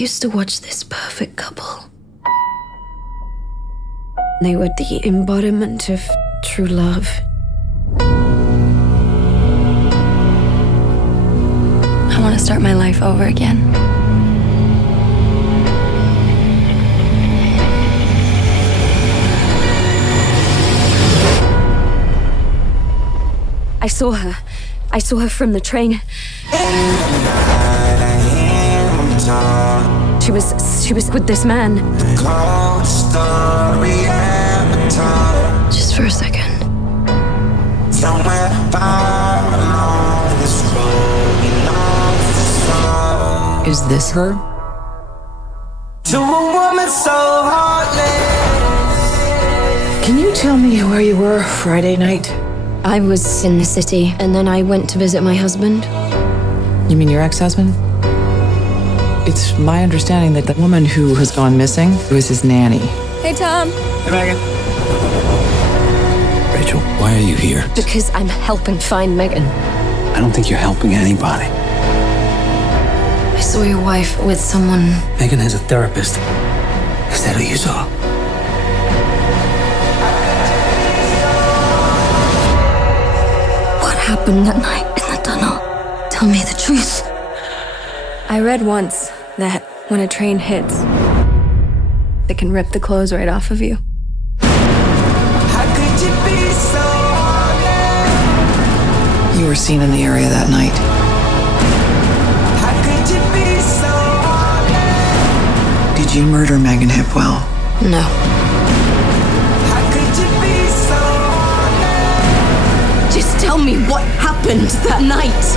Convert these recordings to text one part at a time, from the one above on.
used to watch this perfect couple. They were the embodiment of true love. I want to start my life over again. I saw her. I saw her from the train. She was with this man. Just for a second. Is this her? To a woman so heartless. Can you tell me where you were Friday night? I was in the city, and then I went to visit my husband. You mean your ex-husband? It's my understanding that the woman who has gone missing was his nanny. Hey, Tom. Hey, Megan. Rachel, why are you here? Because I'm helping find Megan. I don't think you're helping anybody. I saw your wife with someone. Megan has a therapist. Is that who you saw? What happened that night in the tunnel? Tell me the truth. I read once that when a train hits, it can rip the clothes right off of you. How could you be so heartless? You were seen in the area that night. How could you be so heartless? Did you murder Megan Hipwell? No. How could you be so heartless? Just tell me what happened that night.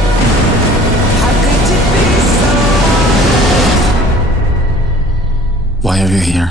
How could you be so Why are you here?